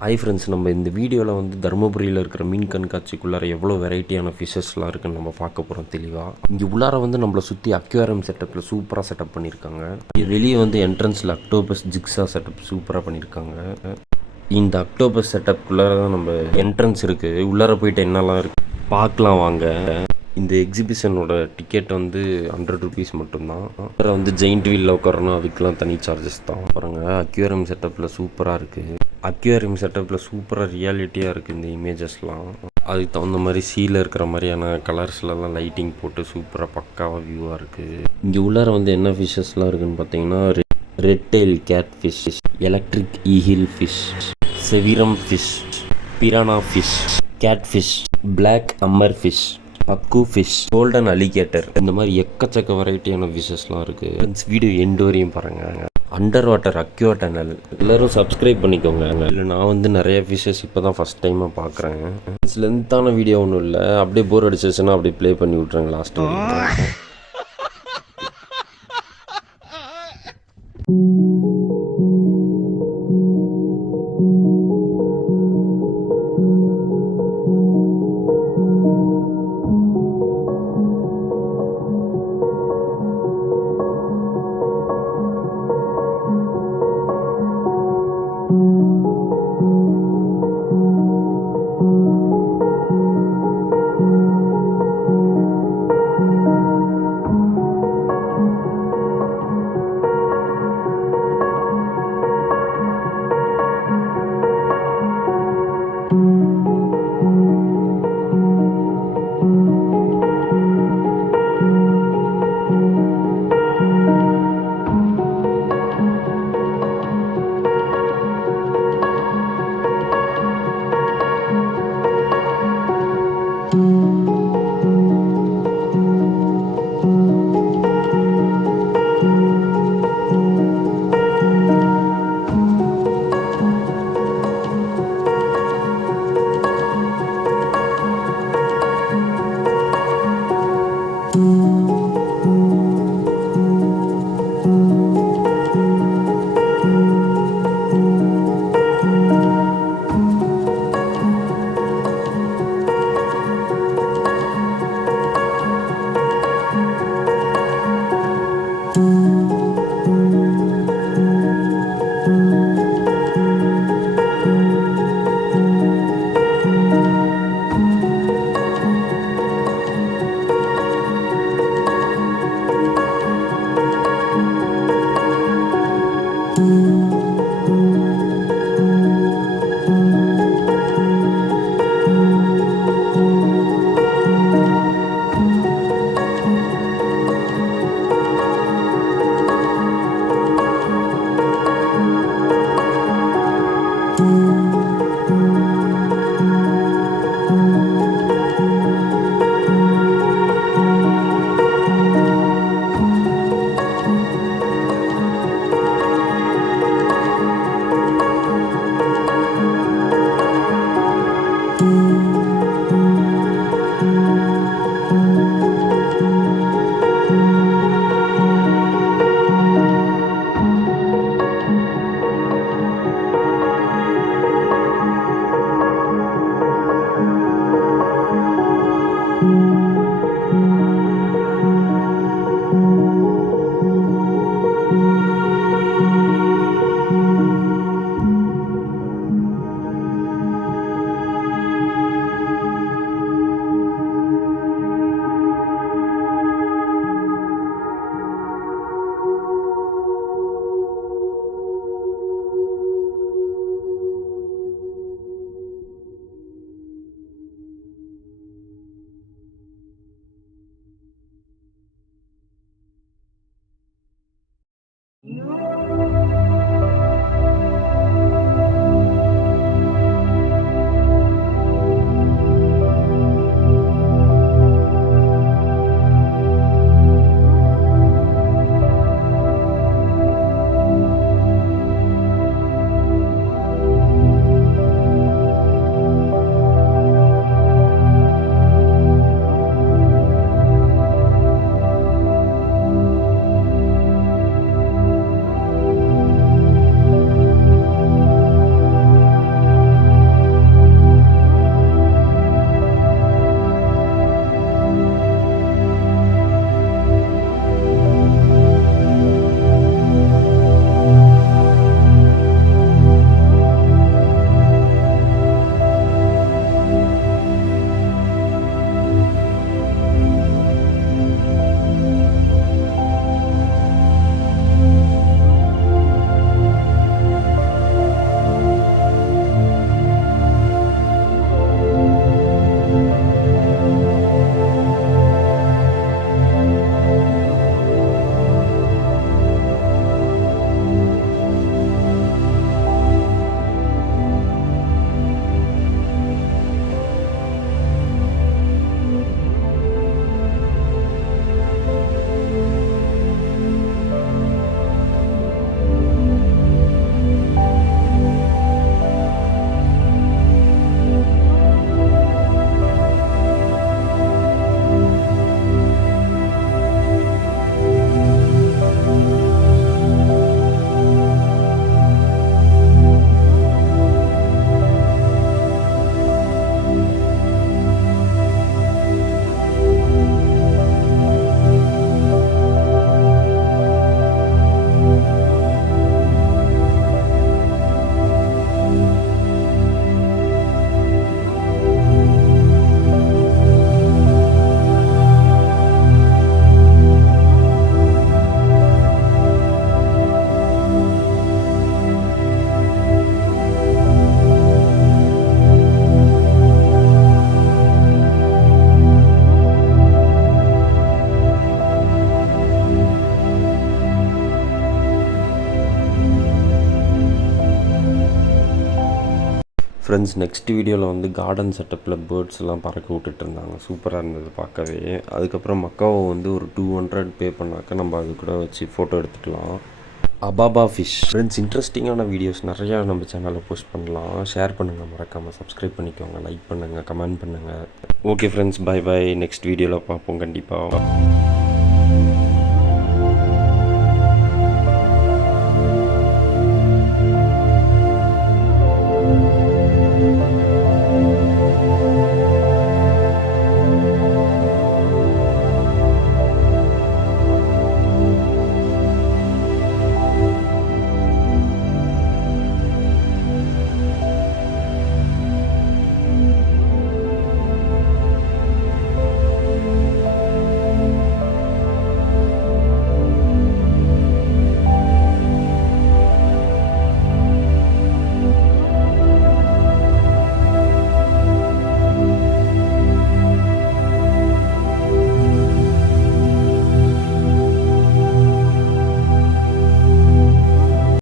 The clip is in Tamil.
ஹாய் ஃப்ரெண்ட்ஸ், நம்ம இந்த வீடியோவில் வந்து தருமபுரியில் இருக்கிற மீன் கண்காட்சிக்குள்ளார எவ்வளோ வெரைட்டியான ஃபிஷ்ஷஸ்லாம் இருக்குன்னு நம்ம பார்க்க போகிறோம் தெளிவாக. இங்கே உள்ளார வந்து நம்மளை சுற்றி அக்வேரியம் செட்டப்பில் சூப்பராக செட்டப் பண்ணியிருக்காங்க. இது வெளியே வந்து என்ட்ரன்ஸில் அக்டோபஸ் ஜிக்ஸா செட்டப் சூப்பராக பண்ணியிருக்காங்க. இந்த அக்டோபஸ் செட்டப்புக்குள்ளார தான் நம்ம என்ட்ரன்ஸ் இருக்குது. உள்ளார போயிட்டு என்னெல்லாம் இருக்குது பார்க்கலாம் வாங்க. இந்த எக்ஸிபிஷனோட டிக்கெட் வந்து 100 ருபீஸ் மட்டும்தான். அப்புறம் வந்து ஜெயிண்ட் வீலில் உட்காரணும், அதுக்கெலாம் தனி சார்ஜஸ் தான். பாருங்கள், அக்வேரியம் செட்டப்பில் சூப்பராக இருக்குது. அக்வேரியம் செட்டப்பில் சூப்பராக ரியாலிட்டியாக இருக்குது இந்த இமேஜஸ்லாம். அதுக்கு தகுந்த மாதிரி சீல இருக்கிற மாதிரியான கலர்ஸ்லலாம் லைட்டிங் போட்டு சூப்பராக பக்காவாக வியூவாக இருக்குது. இங்கே உள்ளார வந்து என்ன ஃபிஷ்ஷஸ்லாம் இருக்குதுன்னு பார்த்தீங்கன்னா, red tail catfish, electric eagle fish, severum fish, piranha fish, catfish, black armour fish, pacu fish, golden alligator, இந்த மாதிரி எக்கச்சக்க வெரைட்டியான ஃபிஷ்ஷஸ்லாம் இருக்குது. வீடியோ எண்டு வரையும் பாருங்கள். அண்டர் வாட்டர் அக்யூ டனல் எல்லோரும் சப்ஸ்கிரைப் பண்ணிக்கோங்க. இல்லை, நான் வந்து நிறைய ஃபிஷ்ஷஸ் இப்போ தான் ஃபஸ்ட் டைமாக பார்க்குறேன். லென்த்தான வீடியோ ஒன்றும் இல்லை, அப்படியே போர் அடிச்சிச்சுன்னா அப்படியே ப்ளே பண்ணி விட்றேங்க லாஸ்ட் வரைக்கும். ஃப்ரெண்ட்ஸ் நெக்ஸ்ட் வீடியோவில் வந்து கார்டன் செட்டப்பில் பேர்ட்ஸ் எல்லாம் பறக்க விட்டுட்டு இருந்தாங்க. சூப்பராக இருந்தது பார்க்கவே. அதுக்கப்புறம் மக்காவை வந்து ஒரு 200 பே பண்ணாக்க நம்ம அது கூட வச்சு ஃபோட்டோ எடுத்துக்கலாம். Ababa fish. ஃப்ரெண்ட்ஸ் இன்ட்ரெஸ்டிங்கான வீடியோஸ் நிறையா நம்ம சேனலில் போஸ்ட் பண்ணலாம். ஷேர் பண்ணுங்கள், மறக்காமல் சப்ஸ்கிரைப் பண்ணிக்கோங்க, லைக் பண்ணுங்கள், கமெண்ட் பண்ணுங்கள். Okay friends, bye bye. Next வீடியோவில் பார்ப்போம் கண்டிப்பாக.